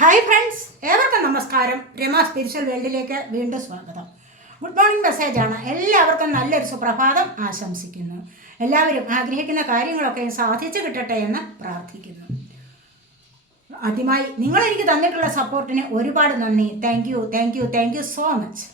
Hi friends ഏവർക്കും നമസ്കാരം. Rama spiritual വേൾഡിലേക്ക് വീണ്ടും സ്വാഗതം. ഗുഡ് മോർണിംഗ് മെസ്സേജാണ് എല്ലാവർക്കും നല്ലൊരു സുപ്രഭാതം ആശംസിക്കുന്നു. എല്ലാവരും ആഗ്രഹിക്കുന്ന കാര്യങ്ങളൊക്കെ സാധിച്ചു കിട്ടട്ടെ എന്ന് പ്രാർത്ഥിക്കുന്നു. ആദ്യമായി നിങ്ങളെനിക്ക് തന്നിട്ടുള്ള സപ്പോർട്ടിന് ഒരുപാട് നന്ദി. Thank you thank you thank you so much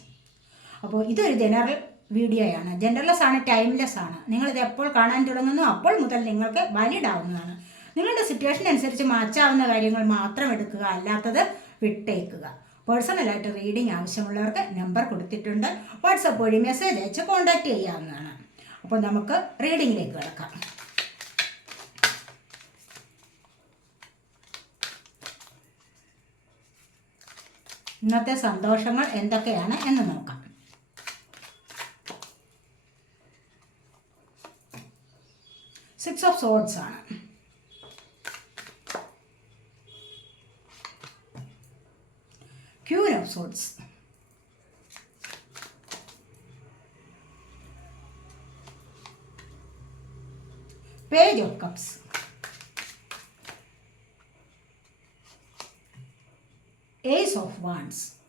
അപ്പോൾ ഇതൊരു ജനറൽ വീഡിയോയാണ് ജനറൽലെസ് ആണ് ടൈംലെസ് ആണ്. നിങ്ങളിത് എപ്പോൾ കാണാൻ തുടങ്ങുന്നു അപ്പോൾ മുതൽ നിങ്ങൾക്ക് വാലിഡ് ആവുന്നതാണ്. നിങ്ങളുടെ സിറ്റുവേഷൻ അനുസരിച്ച് മാച്ചാവുന്ന കാര്യങ്ങൾ മാത്രം എടുക്കുക അല്ലാത്തത് വിട്ടേക്കുക. പേഴ്സണലായിട്ട് റീഡിംഗ് ആവശ്യമുള്ളവർക്ക് നമ്പർ കൊടുത്തിട്ടുണ്ട്. വാട്സപ്പ് വഴി മെസ്സേജ് അയച്ച് കോൺടാക്റ്റ് ചെയ്യാവുന്നതാണ്. അപ്പോൾ നമുക്ക് റീഡിങ്ങിലേക്ക് കിടക്കാം. ഇന്നത്തെ സന്തോഷങ്ങൾ എന്തൊക്കെയാണ് എന്ന് നോക്കാം. സിക്സ് ഓഫ് സോഡ്സ് ആണ്. Queen of swords page of cups ace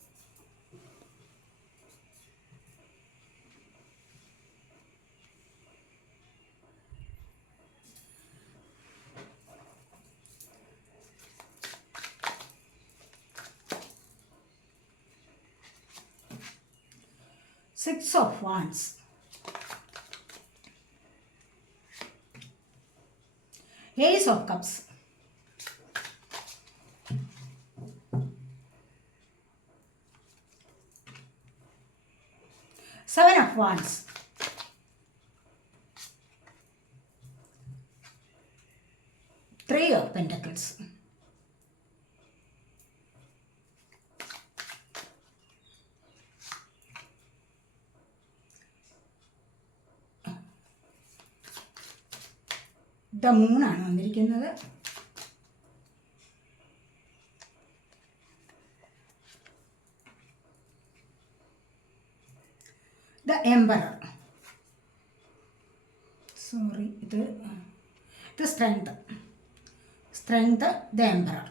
Six of Wands. Ace of Cups. Seven of Wands. The മൂണാണ് വന്നിരിക്കുന്നത്. The emperor. സോറി ഇത് ഇത് strength. Strength the emperor.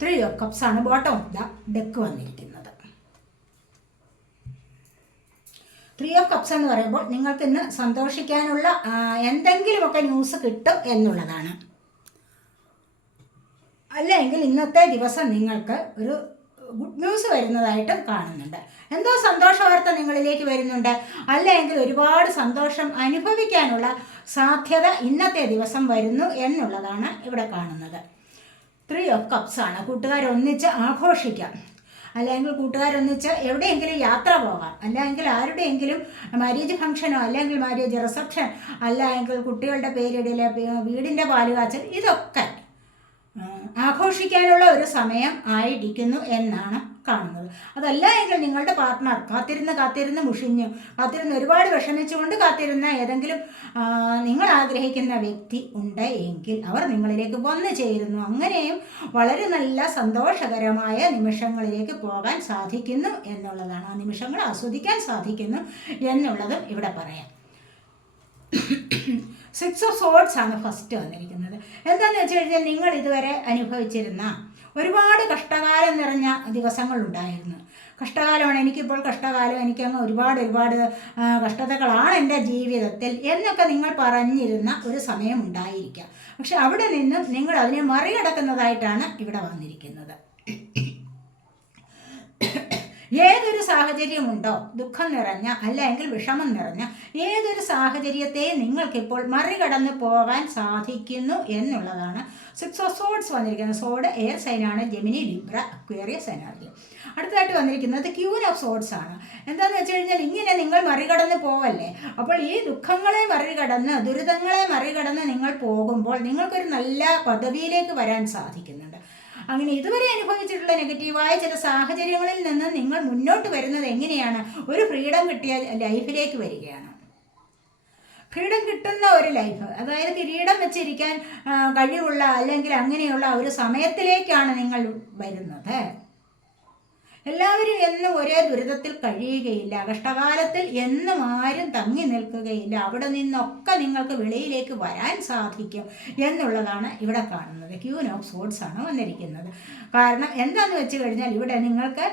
Three of cups ആണ് ബോട്ടം ഓഫ് ദ ഡെക്ക് വന്നിരിക്കുന്നത് three of cups എന്ന് പറയുമ്പോൾ നിങ്ങൾക്ക് ഇന്ന് സന്തോഷിക്കാനുള്ള എന്തെങ്കിലുമൊക്കെ ന്യൂസ് കിട്ടും എന്നുള്ളതാണ്. അല്ലെങ്കിൽ ഇന്നത്തെ ദിവസം നിങ്ങൾക്ക് ഒരു ഗുഡ് ന്യൂസ് വരുന്നതായിട്ട് കാണുന്നുണ്ട്. എന്തോ സന്തോഷ വാർത്ത നിങ്ങളിലേക്ക് വരുന്നുണ്ട്. അല്ലെങ്കിൽ ഒരുപാട് സന്തോഷം അനുഭവിക്കാനുള്ള സാധ്യത ഇന്നത്തെ ദിവസം വരുന്നു എന്നുള്ളതാണ് ഇവിടെ കാണുന്നത്. ത്രീ ഓഫ് കപ്സ് ആണ്. കൂട്ടുകാരൊന്നിച്ച് ആഘോഷിക്കാം. അല്ലെങ്കിൽ കൂട്ടുകാരൊന്നിച്ച് എവിടെയെങ്കിലും യാത്ര പോകാം. അല്ലെങ്കിൽ ആരുടെയെങ്കിലും മാരേജ് ഫംഗ്ഷനോ അല്ലെങ്കിൽ മാരേജ് റിസപ്ഷൻ അല്ലെങ്കിൽ കുട്ടികളുടെ പേരിടൽ വീടിന്റെ പാലുകാച്ചൽ ഇതൊക്കെ ആഘോഷിക്കാനുള്ള ഒരു സമയം ആയിരിക്കുന്നു എന്നാണ് കാണുന്നത്. അതല്ല എങ്കിൽ നിങ്ങളുടെ പാർട്ട്ണർ കാത്തിരുന്ന് കാത്തിരുന്ന് മുഷിഞ്ഞ് കാത്തിരുന്ന് ഒരുപാട് വിഷമിച്ചുകൊണ്ട് കാത്തിരുന്ന ഏതെങ്കിലും നിങ്ങൾ ആഗ്രഹിക്കുന്ന വ്യക്തി ഉണ്ട് എങ്കിൽ അവർ നിങ്ങളിലേക്ക് വന്നു ചേരുന്നു. അങ്ങനെയും വളരെ നല്ല സന്തോഷകരമായ നിമിഷങ്ങളിലേക്ക് പോകാൻ സാധിക്കുന്നു എന്നുള്ളതാണ്. ആ നിമിഷങ്ങൾ ആസ്വദിക്കാൻ സാധിക്കുന്നു എന്നുള്ളതും ഇവിടെ പറയാം. സിക്സ് ഓഫ് സോഡ്സ് ആണ് ഫസ്റ്റ് വന്നിരിക്കുന്നത്. എന്താണെന്ന് വെച്ച് കഴിഞ്ഞാൽ നിങ്ങൾ ഇതുവരെ അനുഭവിച്ചിരുന്ന ഒരുപാട് കഷ്ടകാലം നിറഞ്ഞ ദിവസങ്ങളുണ്ടായിരുന്നു. കഷ്ടകാലമാണ് എനിക്കിപ്പോൾ കഷ്ടകാലം എനിക്കങ്ങ് ഒരുപാട് ഒരുപാട് കഷ്ടതകളാണ് എന്റെ ജീവിതത്തിൽ എന്നൊക്കെ നിങ്ങൾ പറഞ്ഞിരുന്ന ഒരു സമയം ഉണ്ടായിരിക്കാം പക്ഷെ അവിടെ നിന്നും നിങ്ങൾ അതിനെ മറികടക്കുന്നതായിട്ടാണ് ഇവിടെ വന്നിരിക്കുന്നത്. ഏതൊരു സാഹചര്യമുണ്ടോ ദുഃഖം നിറഞ്ഞ അല്ലെങ്കിൽ വിഷമം നിറഞ്ഞ ഏതൊരു സാഹചര്യത്തെയും നിങ്ങൾക്കിപ്പോൾ മറികടന്ന് പോകാൻ സാധിക്കുന്നു എന്നുള്ളതാണ്. സിക്സ് ഓഫ് സോഡ്സ് വന്നിരിക്കുന്നത് സോഡ് എയർ സൈനാണ് ജെമിനി ലിബ്ര അക്വേറിയസ് എനർജി അടുത്തതായിട്ട് വന്നിരിക്കുന്നത് ക്യൂൻ ഓഫ് സോഡ്സ് ആണ്. എന്താണെന്ന് വെച്ച് കഴിഞ്ഞാൽ ഇങ്ങനെ നിങ്ങൾ മറികടന്ന് പോവല്ലേ? അപ്പോൾ ഈ ദുഃഖങ്ങളെ മറികടന്ന് ദുരിതങ്ങളെ മറികടന്ന് നിങ്ങൾ പോകുമ്പോൾ നിങ്ങൾക്കൊരു നല്ല പദവിയിലേക്ക് വരാൻ സാധിക്കുന്നുണ്ട് അങ്ങനെ ഇതുവരെ അനുഭവിച്ചിട്ടുള്ള നെഗറ്റീവായ ചില സാഹചര്യങ്ങളിൽ നിന്ന് നിങ്ങൾ മുന്നോട്ട് വരുന്നത് എങ്ങനെയാണ്? ഒരു ഫ്രീഡം കിട്ടിയ ലൈഫിലേക്ക് വരികയാണ്. ഫ്രീഡം കിട്ടുന്ന ഒരു ലൈഫ് അതായത് കിരീടം വെച്ചിരിക്കാൻ കഴിവുള്ള അല്ലെങ്കിൽ അങ്ങനെയുള്ള ഒരു സമയത്തിലേക്കാണ് നിങ്ങൾ വരുന്നത്. എല്ലാവരും എന്നും ഒരേ ദുരിതത്തിൽ കഴിയുകയില്ല. കഷ്ടകാലത്തിൽ എന്നും ആരും തങ്ങി നിൽക്കുകയില്ല. അവിടെ നിന്നൊക്കെ നിങ്ങൾക്ക് വെളിയിലേക്ക് വരാൻ സാധിക്കും എന്നുള്ളതാണ് ഇവിടെ കാണുന്നത്. ക്യൂൻ ഓഫ് സോഡ്സ് ആണ് വന്നിരിക്കുന്നത്. കാരണം എന്താന്ന് വെച്ച് കഴിഞ്ഞാൽ ഇവിടെ നിങ്ങൾക്ക്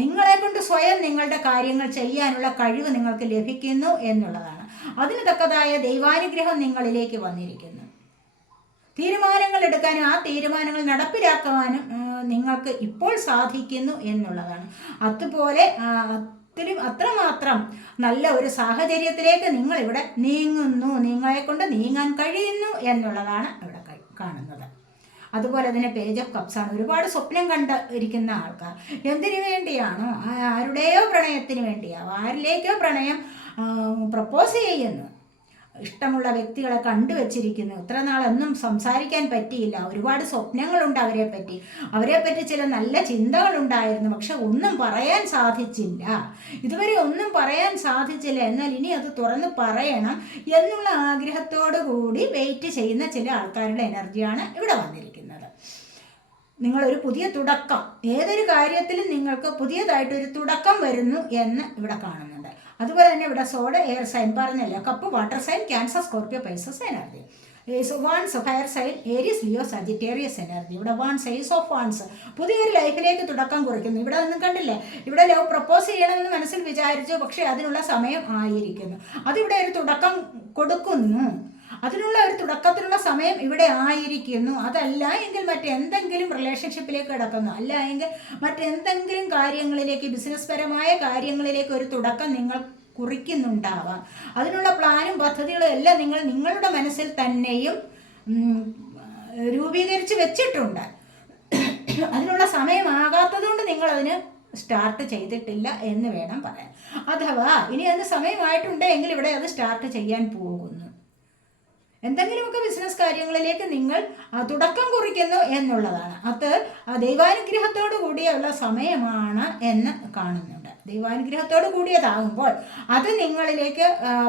നിങ്ങളെ കൊണ്ട് സ്വയം നിങ്ങളുടെ കാര്യങ്ങൾ ചെയ്യാനുള്ള കഴിവ് നിങ്ങൾക്ക് ലഭിക്കുന്നു എന്നുള്ളതാണ്. അതിന് തക്കതായ ദൈവാനുഗ്രഹം നിങ്ങളിലേക്ക് വന്നിരിക്കുന്നു. തീരുമാനങ്ങൾ എടുക്കാനും ആ തീരുമാനങ്ങൾ നടപ്പിലാക്കുവാനും നിങ്ങൾക്ക് ഇപ്പോൾ സാധിക്കുന്നു എന്നുള്ളതാണ്. അതുപോലെ അത്തിലും അത്രമാത്രം നല്ല ഒരു സാഹചര്യത്തിലേക്ക് നിങ്ങൾ ഇവിടെ നീങ്ങുന്നു നിങ്ങളെ കൊണ്ട് നീങ്ങാൻ കഴിയുന്നു എന്നുള്ളതാണ് ഇവിടെ കാണുന്നത്. അതുപോലെ തന്നെ പേജ് ഓഫ് കപ്സ് ആണ്. ഒരുപാട് സ്വപ്നം കണ്ട് ഇരിക്കുന്ന ആൾക്കാർ. എന്തിനു വേണ്ടിയാണോ? ആരുടെയോ പ്രണയത്തിന് വേണ്ടിയാവോ ആരിലേക്കോ പ്രണയം പ്രപ്പോസ് ചെയ്യുന്നു. ഇഷ്ടമുള്ള വ്യക്തികളെ കണ്ടുവച്ചിരിക്കുന്നു. ഇത്ര നാളൊന്നും സംസാരിക്കാൻ പറ്റിയില്ല. ഒരുപാട് സ്വപ്നങ്ങളുണ്ട് അവരെ പറ്റി അവരെ പറ്റി ചില നല്ല ചിന്തകളുണ്ടായിരുന്നു. പക്ഷെ ഒന്നും പറയാൻ സാധിച്ചില്ല. ഇതുവരെ ഒന്നും പറയാൻ സാധിച്ചില്ല. എന്നാൽ ഇനി അത് തുറന്ന് പറയണം എന്നുള്ള ആഗ്രഹത്തോടു കൂടി വെയിറ്റ് ചെയ്യുന്ന ചില ആൾക്കാരുടെ എനർജിയാണ് ഇവിടെ വന്നിരിക്കുന്നത്. നിങ്ങളൊരു പുതിയ തുടക്കം. ഏതൊരു കാര്യത്തിലും നിങ്ങൾക്ക് പുതിയതായിട്ടൊരു തുടക്കം വരുന്നു എന്ന് ഇവിടെ കാണുന്നുണ്ട്. അതുപോലെ തന്നെ ഇവിടെ സോഡ് എയർ സൈൻ പറഞ്ഞല്ലോ? Cup water sign Cancer Scorpio Pisces energy wands fire sign Aries Leo Sagittarius energy ഇവിടെ വാൺസ് ഏസ് ഓഫ് വാൺസ് പുതിയൊരു ലൈഫിലേക്ക് തുടക്കം കുറിക്കുന്നു. ഇവിടെ ഒന്നും കണ്ടില്ലേ? ഇവിടെ ലവ് പ്രപ്പോസ് ചെയ്യണമെന്ന് മനസ്സിൽ വിചാരിച്ചു പക്ഷേ അതിനുള്ള സമയം ആയിരിക്കുന്നു. അതിവിടെ ഒരു തുടക്കം കൊടുക്കുന്നു. അതിനുള്ള ഒരു തുടക്കത്തിലുള്ള സമയം ഇവിടെ ആയിരിക്കുന്നു. അതല്ല എങ്കിൽ മറ്റെന്തെങ്കിലും റിലേഷൻഷിപ്പിലേക്ക് കിടക്കുന്നു. അല്ല എങ്കിൽ മറ്റെന്തെങ്കിലും കാര്യങ്ങളിലേക്ക് ബിസിനസ് പരമായ കാര്യങ്ങളിലേക്ക് ഒരു തുടക്കം നിങ്ങൾ കുറിക്കുന്നുണ്ടാവാം. അതിനുള്ള പ്ലാനും പദ്ധതികളും എല്ലാം നിങ്ങൾ നിങ്ങളുടെ മനസ്സിൽ തന്നെയും രൂപീകരിച്ച് വെച്ചിട്ടുണ്ട്. അതിനുള്ള സമയമാകാത്തതുകൊണ്ട് നിങ്ങൾ അതിന് സ്റ്റാർട്ട് ചെയ്തിട്ടില്ല എന്ന് വേണം പറയാൻ. അഥവാ ഇനി അതിന് സമയമായിട്ടുണ്ടെങ്കിൽ ഇവിടെ അത് സ്റ്റാർട്ട് ചെയ്യാൻ പോകുന്നു. എന്തെങ്കിലുമൊക്കെ ബിസിനസ് കാര്യങ്ങളിലേക്ക് നിങ്ങൾ തുടക്കം കുറിക്കുന്നു എന്നുള്ളതാണ്. അത് ദൈവാനുഗ്രഹത്തോടു കൂടിയുള്ള സമയമാണ് എന്ന് കാണുന്നുണ്ട്. ദൈവാനുഗ്രഹത്തോടു കൂടിയതാകുമ്പോൾ അത് നിങ്ങളിലേക്ക്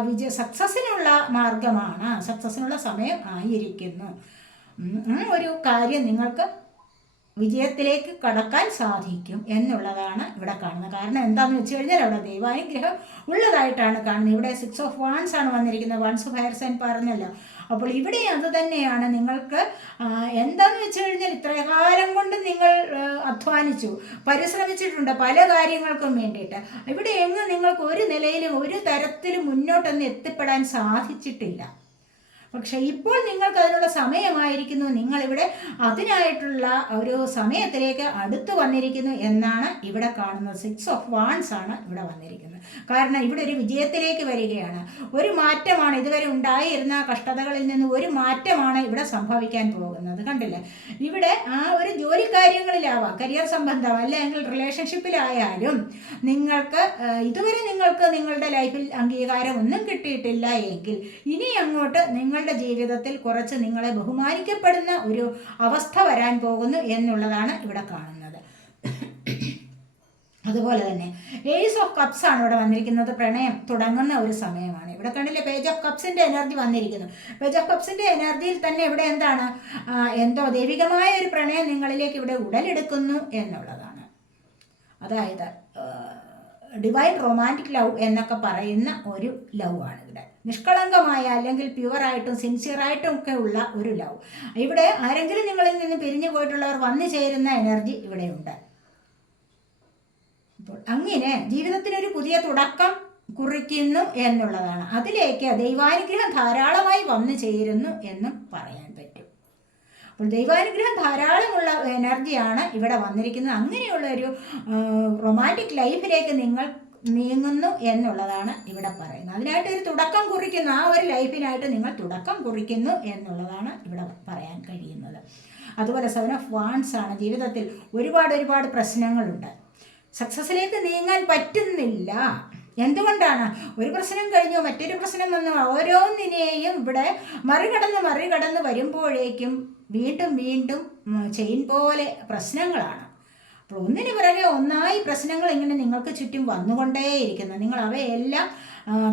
വിജയ സക്സസ്സിനുള്ള മാർഗമാണ്. സക്സസ്സിനുള്ള സമയം ആയിരിക്കുന്നു. ഒരു കാര്യം നിങ്ങൾക്ക് വിജയത്തിലേക്ക് കടക്കാൻ സാധിക്കും എന്നുള്ളതാണ് ഇവിടെ കാണുന്നത്. കാരണം എന്താണെന്ന് വെച്ച് കഴിഞ്ഞാൽ അവിടെ ദൈവാനുഗ്രഹം ഉള്ളതായിട്ടാണ് കാണുന്നത്. ഇവിടെ സിക്സ് ഓഫ് വാൺസ് ആണ് വന്നിരിക്കുന്നത്. വാൺസ് ഓഫ് ഹയർ സൈൻ പറഞ്ഞല്ലോ. അപ്പോൾ ഇവിടെ അത് തന്നെയാണ് നിങ്ങൾക്ക് എന്താന്ന് വെച്ച് കഴിഞ്ഞാൽ ഇത്രകാലം കൊണ്ട് നിങ്ങൾ അധ്വാനിച്ചു പരിശ്രമിച്ചിട്ടുണ്ട് പല കാര്യങ്ങൾക്കും വേണ്ടിയിട്ട്. ഇവിടെ എങ്ങും നിങ്ങൾക്ക് ഒരു നിലയിലും ഒരു തരത്തിലും മുന്നോട്ടൊന്നും എത്തിപ്പെടാൻ സാധിച്ചിട്ടില്ല. പക്ഷെ ഇപ്പോൾ നിങ്ങൾക്ക് അതിനുള്ള സമയമായിരിക്കുന്നു. നിങ്ങളിവിടെ അതിനായിട്ടുള്ള ഒരു സമയത്തിലേക്ക് അടുത്ത് വന്നിരിക്കുന്നു എന്നാണ് ഇവിടെ കാണുന്നത്. സിക്സ് ഓഫ് വാൺസ് ആണ് ഇവിടെ വന്നിരിക്കുന്നത്. കാരണം ഇവിടെ ഒരു വിജയത്തിലേക്ക് വരികയാണ്. ഒരു മാറ്റമാണ് ഇതുവരെ ഉണ്ടായിരുന്ന കഷ്ടതകളിൽ നിന്ന് ഒരു മാറ്റമാണ് ഇവിടെ സംഭവിക്കാൻ പോകുന്നത്. കണ്ടില്ലേ? ഇവിടെ ആ ഒരു ജോലി കാര്യങ്ങളിലാവാം കരിയർ സംബന്ധം അല്ലെങ്കിൽ റിലേഷൻഷിപ്പിലായാലും നിങ്ങൾക്ക് ഇതുവരെ നിങ്ങൾക്ക് നിങ്ങളുടെ ലൈഫിൽ അംഗീകാരം ഒന്നും കിട്ടിയിട്ടില്ല എങ്കിൽ ഇനി അങ്ങോട്ട് നിങ്ങളുടെ ജീവിതത്തിൽ കുറച്ച് നിങ്ങളെ ബഹുമാനിക്കപ്പെടുന്ന ഒരു അവസ്ഥ വരാൻ പോകുന്നു എന്നുള്ളതാണ് ഇവിടെ കാണുന്നത്. അതുപോലെ തന്നെ ഏസ് ഓഫ് കപ്സ് ആണ് ഇവിടെ വന്നിരിക്കുന്നത്. പ്രണയം തുടങ്ങുന്ന ഒരു സമയമാണ്. ഇവിടെ കണ്ടില്ലേ? പേജ് ഓഫ് കപ്സിന്റെ എനർജി വന്നിരിക്കുന്നു. പേജ് ഓഫ് കപ്സിന്റെ എനർജിയിൽ തന്നെ ഇവിടെ എന്താണ്? എന്തോ ദൈവികമായ ഒരു പ്രണയം നിങ്ങളിലേക്ക് ഇവിടെ ഉടലെടുക്കുന്നു എന്നുള്ളതാണ്. അതായത് ഡിവൈൻ റൊമാന്റിക് ലവ് എന്നൊക്കെ പറയുന്ന ഒരു ലവ് ആണ് ഇവിടെ. നിഷ്കളങ്കമായ അല്ലെങ്കിൽ പ്യുവറായിട്ടും സിൻസിയറായിട്ടും ഒക്കെ ഉള്ള ഒരു ലവ് ഇവിടെ ആരെങ്കിലും നിങ്ങളിൽ നിന്ന് പിരിഞ്ഞു പോയിട്ടുള്ളവർ വന്നു ചേരുന്ന എനർജി ഇവിടെയുണ്ട് അപ്പോൾ അങ്ങനെ ജീവിതത്തിനൊരു പുതിയ തുടക്കം കുറിക്കുന്നു എന്നുള്ളതാണ്. അതിലേക്ക് ദൈവാനുഗ്രഹം ധാരാളമായി വന്നു ചേരുന്നു എന്നും പറ്റും അപ്പോൾ ദൈവാനുഗ്രഹം ധാരാളമുള്ള എനർജിയാണ് ഇവിടെ വന്നിരിക്കുന്നത്. അങ്ങനെയുള്ള ഒരു റൊമാന്റിക് ലൈഫിലേക്ക് നിങ്ങൾ നീങ്ങുന്നു എന്നുള്ളതാണ് ഇവിടെ പറയുന്നത്. അതിനായിട്ട് ഒരു തുടക്കം കുറിക്കുന്നു. ആ ഒരു ലൈഫിനായിട്ട് നിങ്ങൾ തുടക്കം കുറിക്കുന്നു എന്നുള്ളതാണ് ഇവിടെ പറയാൻ കഴിയുന്നത്. അതുപോലെ സെവൻ ഓഫ് വാൺസ് ആണ്. ജീവിതത്തിൽ ഒരുപാട് ഒരുപാട് പ്രശ്നങ്ങളുണ്ട്. സക്സസ്സിലേക്ക് നീങ്ങാൻ പറ്റുന്നില്ല. എന്തുകൊണ്ടാണ്? ഒരു പ്രശ്നം കഴിഞ്ഞു മറ്റൊരു പ്രശ്നം വന്നു ഓരോന്നിനെയും ഇവിടെ മറികടന്ന് മറികടന്ന് വരുമ്പോഴേക്കും വീണ്ടും വീണ്ടും ചെയിൻ പോലെ പ്രശ്നങ്ങളാണ്. അപ്പോൾ ഒന്നിനു പിറകെ ഒന്നായി പ്രശ്നങ്ങൾ ഇങ്ങനെ നിങ്ങൾക്ക് ചുറ്റും വന്നുകൊണ്ടേയിരിക്കുന്നു. നിങ്ങൾ അവയെല്ലാം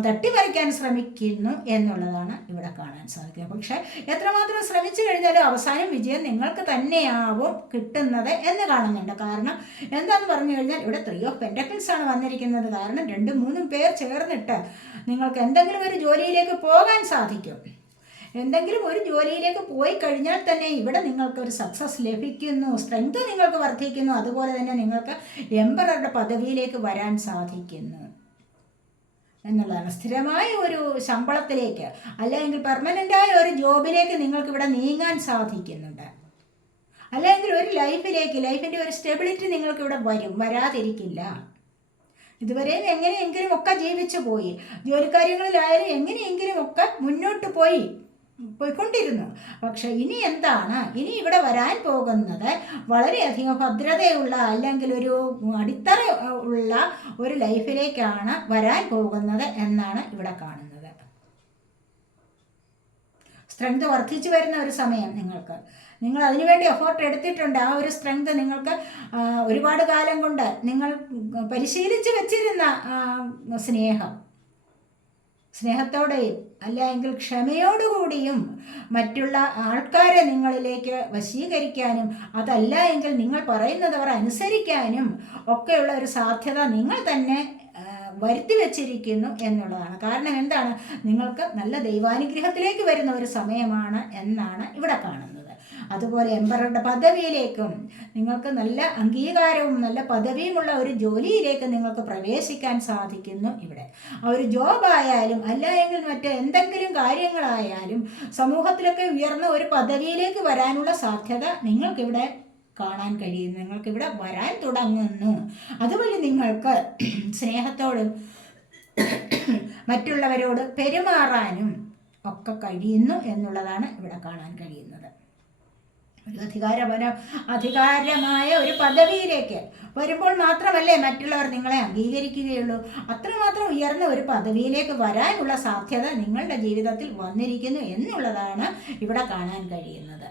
തട്ടിമറിക്കാൻ ശ്രമിക്കുന്നു എന്നുള്ളതാണ് ഇവിടെ കാണാൻ സാധിക്കുന്നത് പക്ഷേ എത്രമാത്രം ശ്രമിച്ചു കഴിഞ്ഞാലും അവസാനം വിജയം നിങ്ങൾക്ക് തന്നെയാവും കിട്ടുന്നത് എന്ന് കാണുന്നുണ്ട്. കാരണം എന്താന്ന് പറഞ്ഞു കഴിഞ്ഞാൽ ഇവിടെ ത്രീ ഓഫ് പെന്റക്കിൾസ് ആണ് വന്നിരിക്കുന്നത്. കാരണം രണ്ടും മൂന്നും പേർ ചേർന്നിട്ട് നിങ്ങൾക്ക് എന്തെങ്കിലും ഒരു ജോലിയിലേക്ക് പോകാൻ സാധിക്കും. എന്തെങ്കിലും ഒരു ജോലിയിലേക്ക് പോയി കഴിഞ്ഞാൽ തന്നെ ഇവിടെ നിങ്ങൾക്ക് ഒരു സക്സസ് ലഭിക്കുന്നു. സ്ട്രെങ്ത് നിങ്ങൾക്ക് വർദ്ധിക്കുന്നു. അതുപോലെ തന്നെ നിങ്ങൾക്ക് എംബറുടെ പദവിയിലേക്ക് വരാൻ സാധിക്കുന്നു. എന്നുള്ളതാണ്. സ്ഥിരമായ ഒരു ശമ്പളത്തിലേക്ക് അല്ലെങ്കിൽ പെർമനന്റായ ഒരു ജോബിലേക്ക് നിങ്ങൾക്ക് ഇവിടെ നീങ്ങാൻ സാധിക്കുന്നുണ്ട്. അല്ലെങ്കിൽ ഒരു ലൈഫിലേക്ക് ലൈഫിന്റെ ഒരു സ്റ്റെബിലിറ്റി നിങ്ങൾക്ക് ഇവിടെ വരും വരാതിരിക്കില്ല. ഇതുവരെയും എങ്ങനെയെങ്കിലും ഒക്കെ ജീവിച്ചു പോയി. ജോലിക്കാര്യങ്ങളിലായാലും എങ്ങനെയെങ്കിലും ഒക്കെ മുന്നോട്ട് പോയി. പോയിക്കൊണ്ടിരുന്നു. പക്ഷെ ഇനി എന്താണ്? ഇനി ഇവിടെ വരാൻ പോകുന്നത് വളരെയധികം ഭദ്രതയുള്ള അല്ലെങ്കിൽ ഒരു അടിത്തറ ഉള്ള ഒരു ലൈഫിലേക്കാണ് വരാൻ പോകുന്നത് എന്നാണ് ഇവിടെ കാണുന്നത്. സ്ട്രെങ്ത് വർദ്ധിച്ചു വരുന്ന ഒരു സമയം നിങ്ങൾക്ക്. നിങ്ങൾ അതിനുവേണ്ടി എഫോർട്ട് എടുത്തിട്ടുണ്ട്. ആ ഒരു സ്ട്രെങ്ത് നിങ്ങൾക്ക് ഒരുപാട് കാലം കൊണ്ട് നിങ്ങൾ പരിശീലിച്ച് വെച്ചിരുന്ന സ്നേഹം. സ്നേഹത്തോടെയും അല്ലെങ്കിൽ ക്ഷമയോടുകൂടിയും മറ്റുള്ള ആൾക്കാരെ നിങ്ങളിലേക്ക് വശീകരിക്കാനും അതല്ല എങ്കിൽ നിങ്ങൾ പറയുന്നതവർ അനുസരിക്കാനും ഒക്കെയുള്ള ഒരു സാധ്യത നിങ്ങൾ തന്നെ വരുത്തി വച്ചിരിക്കുന്നു എന്നുള്ളതാണ്. കാരണം എന്താണ്? നിങ്ങൾക്ക് നല്ല ദൈവാനുഗ്രഹത്തിലേക്ക് വരുന്ന ഒരു സമയമാണ് എന്നാണ് ഇവിടെ കാണുന്നത്. അതുപോലെ എംബറുടെ പദവിയിലേക്കും നിങ്ങൾക്ക് നല്ല അംഗീകാരവും നല്ല പദവിയുമുള്ള ഒരു ജോലിയിലേക്ക് നിങ്ങൾക്ക് പ്രവേശിക്കാൻ സാധിക്കുന്നു ഇവിടെ. ആ ഒരു ജോബ് ആയാലും അല്ലായെങ്കിൽ മറ്റ് എന്തെങ്കിലും കാര്യങ്ങളായാലും സമൂഹത്തിലൊക്കെ ഉയർന്ന ഒരു പദവിയിലേക്ക് വരാനുള്ള സാധ്യത നിങ്ങൾക്കിവിടെ കാണാൻ കഴിയും നിങ്ങൾക്കിവിടെ വരാൻ തുടങ്ങുന്നു. അതുവഴി നിങ്ങൾക്ക് സ്നേഹത്തോടും മറ്റുള്ളവരോട് പെരുമാറാനും ഒക്കെ കഴിയുന്നു എന്നുള്ളതാണ് ഇവിടെ കാണാൻ കഴിയുന്നത്. ഒരു അധികാരപര അധികാരമായ ഒരു പദവിയിലേക്ക് വരുമ്പോൾ മാത്രമല്ലേ മറ്റുള്ളവർ നിങ്ങളെ അംഗീകരിക്കുകയുള്ളൂ. അത്രമാത്രം ഉയർന്ന ഒരു പദവിയിലേക്ക് വരാനുള്ള സാധ്യത നിങ്ങളുടെ ജീവിതത്തിൽ വന്നിരിക്കുന്നു എന്നുള്ളതാണ് ഇവിടെ കാണാൻ കഴിയുന്നത്.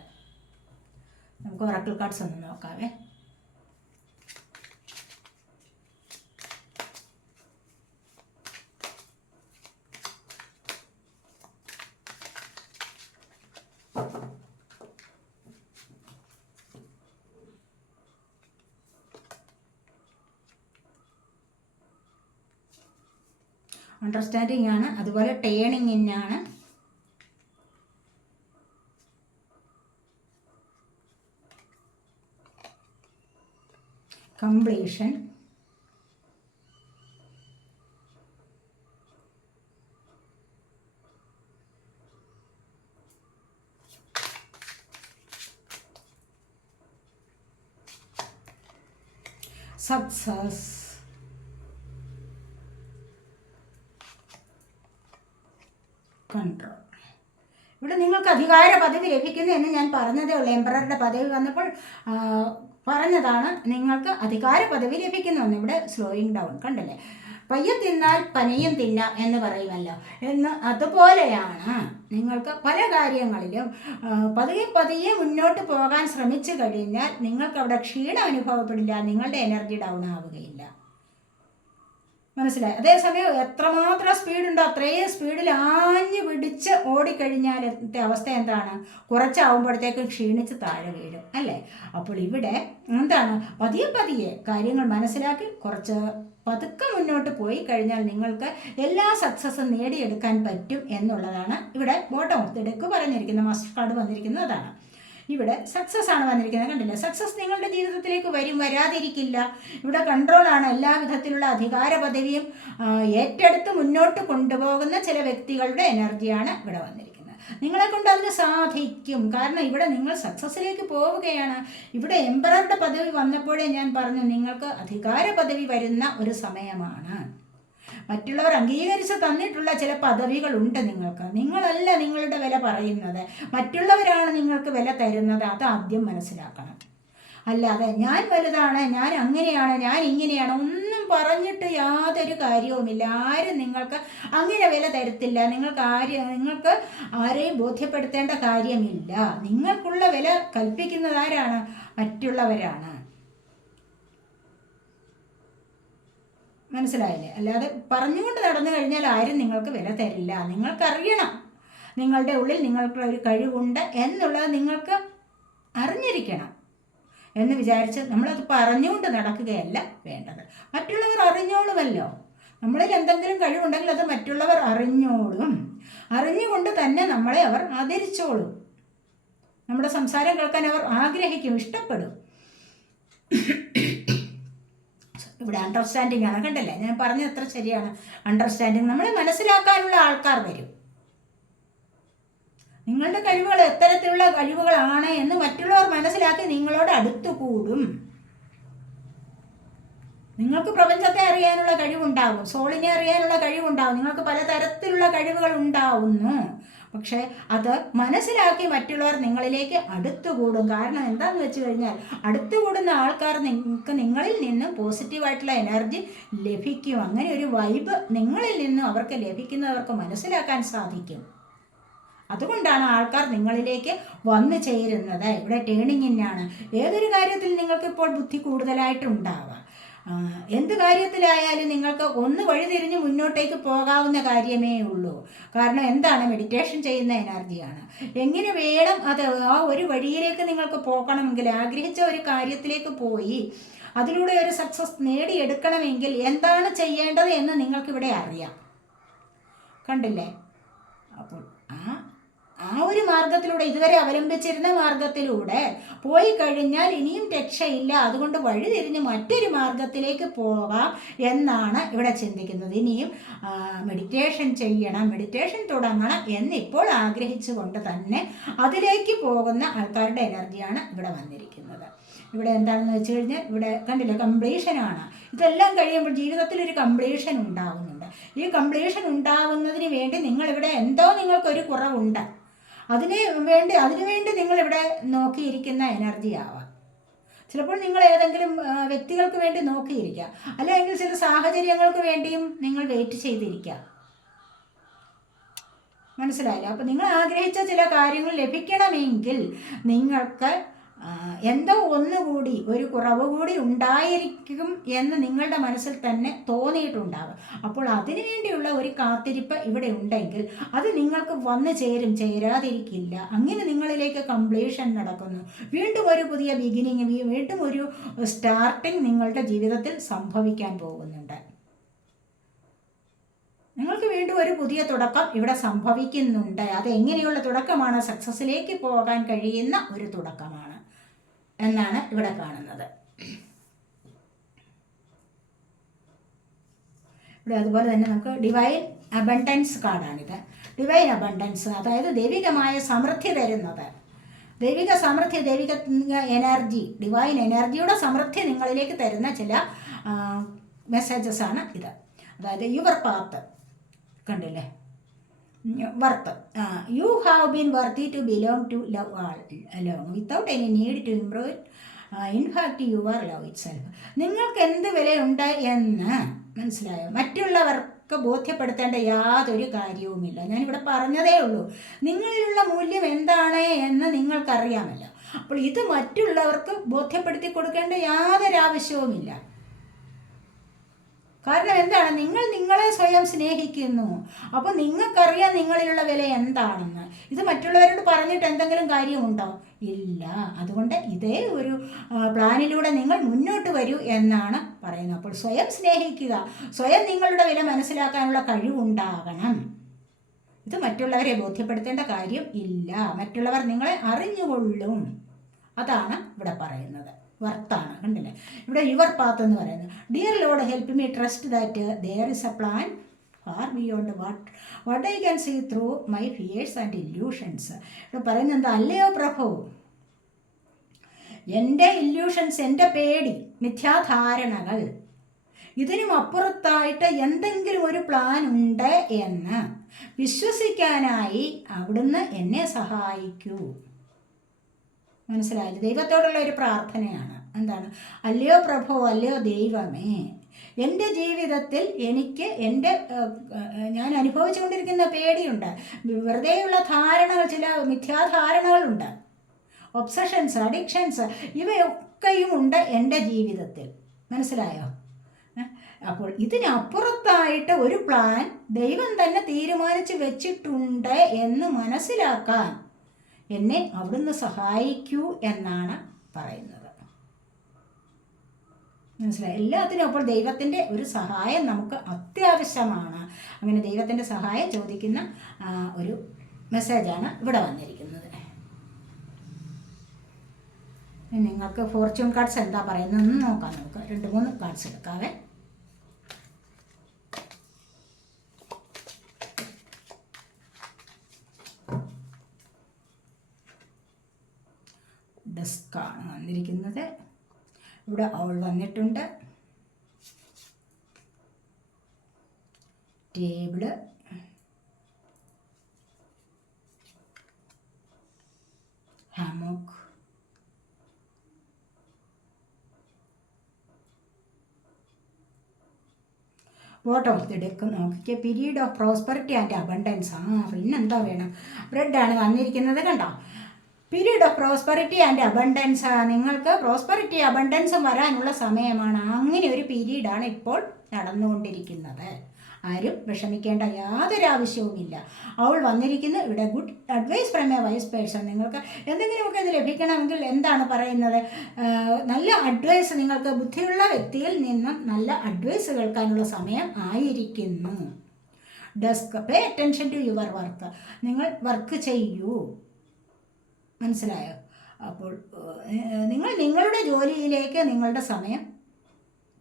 നമുക്ക് ഒറക്കിൾ കാർഡ്സ് ഒന്ന് നോക്കാവേ. അണ്ടർസ്റ്റാൻഡിങ് ആണ്. അതുപോലെ ടേണിങ് ആണ്. കംപ്ലീഷൻ സക്സസ് കൺട്രോൾ ഇവിടെ നിങ്ങൾക്ക് അധികാര പദവി ലഭിക്കുന്നു എന്ന് ഞാൻ പറഞ്ഞതേ ഉള്ളൂ. എംപററുടെ പദവി വന്നപ്പോൾ പറഞ്ഞതാണ് നിങ്ങൾക്ക് അധികാര പദവി ലഭിക്കുന്നു എന്ന്. ഇവിടെ സ്ലോയിങ് ഡൗൺ കണ്ടല്ലേ? പയ്യ തിന്നാൽ പനയും തിന്ന എന്ന് പറയുമല്ലോ. എന്ന് അതുപോലെയാണ് നിങ്ങൾക്ക് പല കാര്യങ്ങളിലും പതിയെ പതിയെ മുന്നോട്ട് പോകാൻ ശ്രമിച്ചു കഴിഞ്ഞാൽ നിങ്ങൾക്ക് അവിടെ ക്ഷീണം അനുഭവപ്പെടില്ല നിങ്ങളുടെ എനർജി ഡൗൺ ആവുകയില്ല. മനസ്സിലായി. അതേസമയം എത്രമാത്രം സ്പീഡുണ്ടോ അത്രയും സ്പീഡിൽ ആഞ്ഞു പിടിച്ച് ഓടിക്കഴിഞ്ഞാലത്തെ അവസ്ഥ എന്താണ്? കുറച്ചാവുമ്പോഴത്തേക്കും ക്ഷീണിച്ച് താഴെ വീഴും അല്ലേ? അപ്പോൾ ഇവിടെ എന്താണ്? പതിയെ പതിയെ കാര്യങ്ങൾ മനസ്സിലാക്കി കുറച്ച് പതുക്കെ മുന്നോട്ട് പോയി കഴിഞ്ഞാൽ നിങ്ങൾക്ക് എല്ലാ സക്സസ്സും നേടിയെടുക്കാൻ പറ്റും എന്നുള്ളതാണ് ഇവിടെ ബോട്ടം ഓഫ് പറഞ്ഞിരിക്കുന്ന മാസ്റ്റർ കാർഡ് വന്നിരിക്കുന്നത്. അതാണ്. ഇവിടെ സക്സസ് ആണ് വന്നിരിക്കുന്നത്. കണ്ടില്ലേ? സക്സസ് നിങ്ങളുടെ ജീവിതത്തിലേക്ക് വരും വരാതിരിക്കില്ല. ഇവിടെ കൺട്രോളാണ് എല്ലാ വിധത്തിലുള്ള അധികാര പദവിയും ഏറ്റെടുത്ത് മുന്നോട്ട് കൊണ്ടുപോകുന്ന ചില വ്യക്തികളുടെ എനർജിയാണ് ഇവിടെ വന്നിരിക്കുന്നത്. നിങ്ങളെ കൊണ്ട് അതിന് സാധിക്കും. കാരണം ഇവിടെ നിങ്ങൾ സക്സസ്സിലേക്ക് പോവുകയാണ്. ഇവിടെ എംപററുടെ പദവി വന്നപ്പോഴേ ഞാൻ പറഞ്ഞു നിങ്ങൾക്ക് അധികാര പദവി വരുന്ന ഒരു സമയമാണ്. മറ്റുള്ളവർ അംഗീകരിച്ച് തന്നിട്ടുള്ള ചില പദവികളുണ്ട് നിങ്ങൾക്ക്. നിങ്ങളല്ല നിങ്ങളുടെ വില പറയുന്നത്. മറ്റുള്ളവരാണ് നിങ്ങൾക്ക് വില തരുന്നത്. അത് ആദ്യം മനസ്സിലാക്കണം. അല്ലാതെ ഞാൻ വലുതാണ് ഞാൻ അങ്ങനെയാണ് ഞാൻ ഇങ്ങനെയാണ് ഒന്നും പറഞ്ഞിട്ട് യാതൊരു കാര്യവുമില്ല. ആരും നിങ്ങൾക്ക് അങ്ങനെ വില തരത്തില്ല. നിങ്ങൾക്ക് ആര് നിങ്ങൾക്ക് ആരെയും ബോധ്യപ്പെടുത്തേണ്ട കാര്യമില്ല. നിങ്ങൾക്കുള്ള വില കൽപ്പിക്കുന്നത് ആരാണ്? മറ്റുള്ളവരാണ്. മനസ്സിലായില്ലേ? അല്ലാതെ പറഞ്ഞുകൊണ്ട് നടന്നു കഴിഞ്ഞാൽ ആരും നിങ്ങൾക്ക് വില തരില്ല. നിങ്ങൾക്കറിയണം. നിങ്ങളുടെ ഉള്ളിൽ നിങ്ങൾക്ക് ഒരു കഴിവുണ്ട് എന്നുള്ളത് നിങ്ങൾക്ക് അറിഞ്ഞിരിക്കണം എന്ന് വിചാരിച്ച് നമ്മളത് പറഞ്ഞുകൊണ്ട് നടക്കുകയല്ല വേണ്ടത്. മറ്റുള്ളവർ അറിഞ്ഞോളുമല്ലോ. നമ്മളിൽ എന്തെങ്കിലും കഴിവുണ്ടെങ്കിൽ അത് മറ്റുള്ളവർ അറിഞ്ഞോളും. അറിഞ്ഞുകൊണ്ട് തന്നെ നമ്മളെ അവർ ആദരിച്ചോളും. നമ്മുടെ സംസാരം കേൾക്കാൻ അവർ ആഗ്രഹിക്കും ഇഷ്ടപ്പെടും. ഇവിടെ അണ്ടർസ്റ്റാൻഡിങ് ആണ്. കണ്ടല്ലേ? ഞാൻ പറഞ്ഞത് എത്ര ശരിയാണ്. അണ്ടർസ്റ്റാൻഡിങ് നമ്മളെ മനസ്സിലാക്കാനുള്ള ആൾക്കാർ വരും. നിങ്ങളുടെ കഴിവുകൾ എത്തരത്തിലുള്ള കഴിവുകളാണ് എന്ന് മറ്റുള്ളവർ മനസ്സിലാക്കി നിങ്ങളോട് അടുത്തു കൂടും നിങ്ങൾക്ക് പ്രപഞ്ചത്തെ അറിയാനുള്ള കഴിവുണ്ടാവും സോളിനെ അറിയാനുള്ള കഴിവുണ്ടാവും നിങ്ങൾക്ക് പലതരത്തിലുള്ള കഴിവുകൾ ഉണ്ടാവുന്നു. പക്ഷേ അത് മനസ്സിലാക്കി മറ്റുള്ളവർ നിങ്ങളിലേക്ക് അടുത്തുകൂടും. കാരണം എന്താണെന്ന് വെച്ച് കഴിഞ്ഞാൽ അടുത്തുകൂടുന്ന ആൾക്കാർ നിങ്ങൾക്ക് നിങ്ങളിൽ നിന്നും പോസിറ്റീവായിട്ടുള്ള എനർജി ലഭിക്കും. അങ്ങനെ ഒരു വൈബ് നിങ്ങളിൽ നിന്നും അവർക്ക് ലഭിക്കുന്നവർക്ക് മനസ്സിലാക്കാൻ സാധിക്കും. അതുകൊണ്ടാണ് ആൾക്കാർ നിങ്ങളിലേക്ക് വന്നു ചേരുന്നത്. ഇവിടെ ടേണിങ്ങിനാണ് ഏതൊരു കാര്യത്തിൽ നിങ്ങൾക്ക് ഇപ്പോൾ ബുദ്ധി കൂടുതലായിട്ടുണ്ടാവാം? എന്ത് കാര്യത്തിലായാലും നിങ്ങൾക്ക് ഒന്ന് വഴിതിരിഞ്ഞ് മുന്നോട്ടേക്ക് പോകാവുന്ന കാര്യമേ ഉള്ളൂ. കാരണം എന്താണ് മെഡിറ്റേഷൻ ചെയ്യുന്ന എനർജിയാണ്. എങ്ങനെ വേണം അത് ആ ഒരു വഴിയിലേക്ക് നിങ്ങൾക്ക് പോകണമെങ്കിൽ ആഗ്രഹിച്ച ഒരു കാര്യത്തിലേക്ക് പോയി അതിലൂടെ ഒരു സക്സസ് നേടിയെടുക്കണമെങ്കിൽ എന്താണ് ചെയ്യേണ്ടത് എന്ന് നിങ്ങൾക്കിവിടെ അറിയാം. കണ്ടില്ലേ? ആ ഒരു മാർഗത്തിലൂടെ ഇതുവരെ അവലംബിച്ചിരുന്ന മാർഗത്തിലൂടെ പോയി കഴിഞ്ഞാൽ ഇനിയും രക്ഷയില്ല. അതുകൊണ്ട് വഴി തിരിഞ്ഞ് മറ്റൊരു മാർഗത്തിലേക്ക് പോകാം എന്നാണ് ഇവിടെ ചിന്തിക്കുന്നത്. ഇനിയും മെഡിറ്റേഷൻ ചെയ്യണം. മെഡിറ്റേഷൻ തുടങ്ങണം എന്നിപ്പോൾ ആഗ്രഹിച്ചുകൊണ്ട് തന്നെ അതിലേക്ക് പോകുന്ന ആൾക്കാരുടെ എനർജിയാണ് ഇവിടെ വന്നിരിക്കുന്നത്. ഇവിടെ എന്താണെന്ന് വെച്ച് കഴിഞ്ഞാൽ ഇവിടെ കണ്ടില്ല കംപ്ലീഷനാണ് ഇതെല്ലാം കഴിയുമ്പോൾ ജീവിതത്തിൽ ഒരു കംപ്ലീഷൻ ഉണ്ടാകുന്നുണ്ട് ഈ കംപ്ലീഷൻ ഉണ്ടാവുന്നതിന് വേണ്ടി നിങ്ങളിവിടെ എന്തോ നിങ്ങൾക്കൊരു കുറവുണ്ട്. അതിന് വേണ്ടി അതിനു വേണ്ടി നിങ്ങളിവിടെ നോക്കിയിരിക്കുന്ന എനർജി ആവാം. ചിലപ്പോൾ നിങ്ങൾ ഏതെങ്കിലും വ്യക്തികൾക്ക് വേണ്ടി നോക്കിയിരിക്കാം. അല്ലെങ്കിൽ ചില സാഹചര്യങ്ങൾക്ക് വേണ്ടിയും നിങ്ങൾ വെയിറ്റ് ചെയ്തിരിക്കാം. മനസ്സിലായില്ല? അപ്പോൾ നിങ്ങൾ ആഗ്രഹിച്ച ചില കാര്യങ്ങൾ ലഭിക്കണമെങ്കിൽ നിങ്ങൾക്ക് എന്തോ ഒന്നുകൂടി ഒരു കുറവ് കൂടി ഉണ്ടായിരിക്കും എന്ന് നിങ്ങളുടെ മനസ്സിൽ തന്നെ തോന്നിയിട്ടുണ്ടാകും അപ്പോൾ അതിനു വേണ്ടിയുള്ള ഒരു കാത്തിരിപ്പ് ഇവിടെ ഉണ്ടെങ്കിൽ അത് നിങ്ങൾക്ക് വന്നു ചേരും ചേരാതിരിക്കില്ല. അങ്ങനെ നിങ്ങളിലേക്ക് കംപ്ലീഷൻ നടക്കുന്നു. വീണ്ടും ഒരു പുതിയ ബിഗിനിങ് വീണ്ടും ഒരു സ്റ്റാർട്ടിങ് നിങ്ങളുടെ ജീവിതത്തിൽ സംഭവിക്കാൻ പോകുന്നുണ്ട്. നിങ്ങൾക്ക് വീണ്ടും ഒരു പുതിയ തുടക്കം ഇവിടെ സംഭവിക്കുന്നുണ്ട്. അത് എങ്ങനെയുള്ള തുടക്കമാണ് സക്സസ്സിലേക്ക് പോകാൻ കഴിയുന്ന ഒരു തുടക്കമാണ്. എന്നാണ് ഇവിടെ കാണുന്നത്. ഇവിടെ അതുപോലെ തന്നെ നമുക്ക് ഡിവൈൻ അബണ്ടൻസ് കാർഡാണിത് ഡിവൈൻ അബണ്ടൻസ് അതായത് ദൈവികമായ സമൃദ്ധി തരുന്നത്. ദൈവിക സമൃദ്ധി ദൈവിക എനർജി ഡിവൈൻ എനർജിയുടെ സമൃദ്ധി നിങ്ങളിലേക്ക് തരുന്ന ചില മെസ്സേജസ് ആണ് ഇത്. അതായത് യുവർ പാത്ത് കണ്ടില്ലേ? Worth you have been worthy to belong to love all long without any need to improve in fact you are love itself നിങ്ങൾക്ക് എന്ത് വിലയുണ്ട് എന്ന് മനസ്സിലായോ? മറ്റുള്ളവർക്ക് ബോധ്യപ്പെടുത്തേണ്ട യാതൊരു കാര്യവുമില്ല. ഞാനിവിടെ പറഞ്ഞതേ ഉള്ളൂ. നിങ്ങളിലുള്ള മൂല്യം എന്താണ് എന്ന് നിങ്ങൾക്കറിയാമല്ലോ. അപ്പോൾ ഇത് മറ്റുള്ളവർക്ക് ബോധ്യപ്പെടുത്തി കൊടുക്കേണ്ട യാതൊരു ആവശ്യവുമില്ല കാരണം എന്താണ്? നിങ്ങൾ നിങ്ങളെ സ്വയം സ്നേഹിക്കുന്നു. അപ്പോൾ നിങ്ങൾക്കറിയാം നിങ്ങളിലുള്ള വില എന്താണെന്ന്. ഇത് മറ്റുള്ളവരോട് പറഞ്ഞിട്ട് എന്തെങ്കിലും കാര്യമുണ്ടോ? ഇല്ല. അതുകൊണ്ട് ഇതേ ഒരു പ്ലാനിലൂടെ നിങ്ങൾ മുന്നോട്ട് വരൂ എന്നാണ് പറയുന്നത്. അപ്പോൾ സ്വയം സ്നേഹിക്കുക. സ്വയം നിങ്ങളുടെ വില മനസ്സിലാക്കാനുള്ള കഴിവുണ്ടാകണം. ഇത് മറ്റുള്ളവരെ ബോധ്യപ്പെടുത്തേണ്ട കാര്യം ഇല്ല. മറ്റുള്ളവർ നിങ്ങളെ അറിഞ്ഞുകൊള്ളും. അതാണ് ഇവിടെ പറയുന്നത്. വർത്താണ് കണ്ടില്ലേ? ഇവിടെ യുവർ പാത്ത് എന്ന് പറയുന്നത് dear lord help me trust that there is a plan far beyond what what I can see through my fears and illusions ഇവിടെ പറയുന്നത് എന്താ? അല്ലയോ പ്രഭു? എന്റെ ഇല്യൂഷൻസ് എന്റെ പേടി മിഥ്യാധാരണകൾ. ഇതിനും അപ്പുറത്തായിട്ട് എന്തെങ്കിലും ഒരു പ്ലാൻ ഉണ്ട് എന്ന് വിശ്വസിക്കാനായി അവിടുന്ന് എന്നെ സഹായിക്കൂ. മനസ്സിലായില്ല. ദൈവത്തോടുള്ള ഒരു പ്രാർത്ഥനയാണ്. എന്താണ്? അല്ലയോ പ്രഭോ അല്ലയോ ദൈവമേ എന്റെ ജീവിതത്തിൽ എനിക്ക് എന്റെ ഞാൻ അനുഭവിച്ചുകൊണ്ടിരിക്കുന്ന പേടിയുണ്ട്. വെറുതെയുള്ള ധാരണകൾ ചില മിഥ്യാധാരണകളുണ്ട്. ഒബ്സഷൻസ് അഡിക്ഷൻസ് ഇവയൊക്കെയും ഉണ്ട് എന്റെ ജീവിതത്തിൽ. മനസ്സിലായോ? അപ്പോൾ ഇതിനപ്പുറത്തായിട്ട് ഒരു പ്ലാൻ ദൈവം തന്നെ തീരുമാനിച്ചു വെച്ചിട്ടുണ്ട് എന്ന് മനസ്സിലാക്കാൻ എന്നെ അവിടുന്ന് സഹായിക്കൂ എന്നാണ് പറയുന്നത്. മനസ്സിലായി? എല്ലാത്തിനും അപ്പോൾ ദൈവത്തിന്റെ ഒരു സഹായം നമുക്ക് അത്യാവശ്യമാണ്. അങ്ങനെ ദൈവത്തിന്റെ സഹായം ചോദിക്കുന്ന ഒരു മെസ്സേജാണ് ഇവിടെ വന്നിരിക്കുന്നത്. നിങ്ങൾക്ക് ഫോർച്യൂൺ കാർഡ്സ് എന്താ പറയുന്നതെന്ന് നോക്കാം നമുക്ക്. രണ്ട് മൂന്ന് കാർഡ്സ് എടുക്കാവേ. ഡെസ്കാണ് വന്നിരിക്കുന്നത്. ഇവിടെ അവൾ വന്നിട്ടുണ്ട്. Table. Hammock vote of the deck period of prosperity and abundance ആ പിന്നെന്താ വേണം? ബ്രെഡാണ് വന്നിരിക്കുന്നത് കണ്ടോ? Period of prosperity and abundance നിങ്ങൾക്ക് പ്രോസ്പെറിറ്റി അബണ്ടൻസും വരാനുള്ള സമയമാണ്. അങ്ങനെ ഒരു പീരീഡാണ് ഇപ്പോൾ നടന്നുകൊണ്ടിരിക്കുന്നത്. ആരും വിഷമിക്കേണ്ട യാതൊരു ആവശ്യവുമില്ല. അവൾ വന്നിരിക്കുന്ന. ഇവിടെ good advice from a wise person നിങ്ങൾക്ക് എന്തെങ്കിലുമൊക്കെ ഇത് ലഭിക്കണമെങ്കിൽ എന്താണ് പറയുന്നത്? നല്ല അഡ്വൈസ് നിങ്ങൾക്ക് ബുദ്ധിയുള്ള വ്യക്തിയിൽ നിന്നും നല്ല അഡ്വൈസ് കേൾക്കാനുള്ള സമയം ആയിരിക്കുന്നു. Desk pay attention to your work നിങ്ങൾ വർക്ക് ചെയ്യൂ. മനസ്സിലായോ? അപ്പോൾ നിങ്ങൾ നിങ്ങളുടെ ജോലിയിലേക്ക് നിങ്ങളുടെ സമയം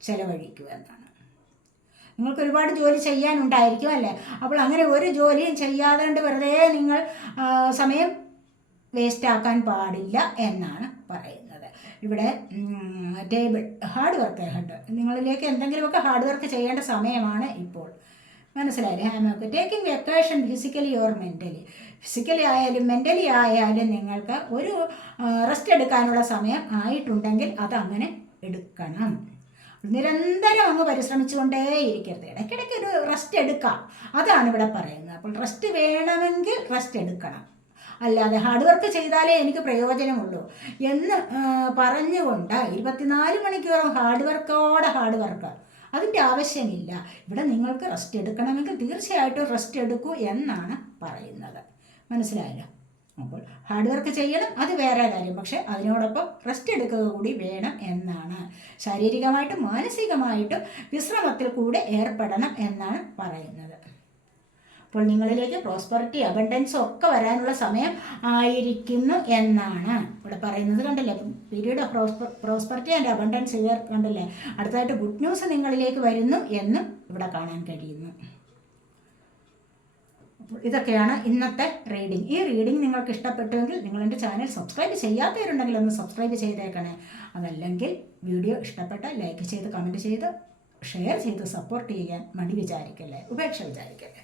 ചെലവഴിക്കുക എന്നാണ്. നിങ്ങൾക്ക് ഒരുപാട് ജോലി ചെയ്യാനുണ്ടായിരിക്കും അല്ലേ? അപ്പോൾ അങ്ങനെ ഒരു ജോലിയും ചെയ്യാതെ കൊണ്ട് വെറുതെ നിങ്ങൾ സമയം വേസ്റ്റാക്കാൻ പാടില്ല എന്നാണ് പറയുന്നത്. ഇവിടെ ടേബിൾ ഹാർഡ് വർക്ക് ഹെഡ്. നിങ്ങളിലേക്ക് എന്തെങ്കിലുമൊക്കെ ഹാർഡ് വർക്ക് ചെയ്യേണ്ട സമയമാണ് ഇപ്പോൾ മനസ്സിലായില്ലേ? നമുക്ക് taking vacation physically or mentally physically ആയാലും മെന്റലി ആയാലും നിങ്ങൾക്ക് ഒരു റെസ്റ്റ് എടുക്കാനുള്ള സമയം ആയിട്ടുണ്ടെങ്കിൽ അതങ്ങനെ എടുക്കണം. നിരന്തരം അങ്ങ് പരിശ്രമിച്ചുകൊണ്ടേയിരിക്കരുത്. ഇടയ്ക്കിടയ്ക്ക് ഒരു റെസ്റ്റ് എടുക്കാം. അതാണ് ഇവിടെ പറയുന്നത്. അപ്പോൾ റെസ്റ്റ് വേണമെങ്കിൽ റെസ്റ്റ് എടുക്കണം. അല്ലാതെ ഹാർഡ് വർക്ക് ചെയ്താലേ എനിക്ക് പ്രയോജനമുള്ളൂ. എന്ന് പറഞ്ഞുകൊണ്ട് ഇരുപത്തിനാല് മണിക്കൂറും ഹാർഡ് വർക്കോടെ ഹാർഡ് വർക്ക് അതിന്റെ ആവശ്യമില്ല. ഇവിടെ നിങ്ങൾക്ക് റെസ്റ്റ് എടുക്കണമെങ്കിൽ തീർച്ചയായിട്ടും റെസ്റ്റ് എടുക്കൂ എന്നാണ് പറയുന്നത്. മനസ്സിലായല്ലോ? അപ്പോൾ ഹാർഡ് വർക്ക് ചെയ്യണം അത് വേറെ കാര്യം. പക്ഷേ അതിനോടൊപ്പം റെസ്റ്റ് എടുക്കുക കൂടി വേണം എന്നാണ്. ശാരീരികമായിട്ടും മാനസികമായിട്ടും വിശ്രമത്തിൽ കൂടെ ഏർപ്പെടണം എന്നാണ് പറയുന്നത്. അപ്പോൾ നിങ്ങളിലേക്ക് പ്രോസ്പെറിറ്റി അബണ്ടൻസ് ഒക്കെ വരാനുള്ള സമയം ആയിരിക്കുന്നു എന്നാണ് ഇവിടെ പറയുന്നത് കണ്ടില്ലേ? Period of prosperity and abundance year കണ്ടില്ലേ? അടുത്തായിട്ട് ഗുഡ് ന്യൂസ് നിങ്ങളിലേക്ക് വരുന്നു എന്നും ഇവിടെ കാണാൻ കഴിയുന്നു. ഇതൊക്കെയാണ് ഇന്നത്തെ റീഡിംഗ് ഈ റീഡിംഗ് നിങ്ങൾക്ക് ഇഷ്ടപ്പെട്ടുവെങ്കിൽ നിങ്ങൾ എന്റെ ചാനൽ സബ്സ്ക്രൈബ് ചെയ്യാത്തവരുണ്ടെങ്കിൽ ഒന്ന് സബ്സ്ക്രൈബ് ചെയ്തേക്കണേ. അതല്ലെങ്കിൽ വീഡിയോ ഇഷ്ടപ്പെട്ട ലൈക്ക് ചെയ്ത് കമന്റ് ചെയ്ത് ഷെയർ ചെയ്ത് സപ്പോർട്ട് ചെയ്യാൻ മടി വിചാരിക്കല്ലേ? ഉപേക്ഷ വിചാരിക്കല്ലേ?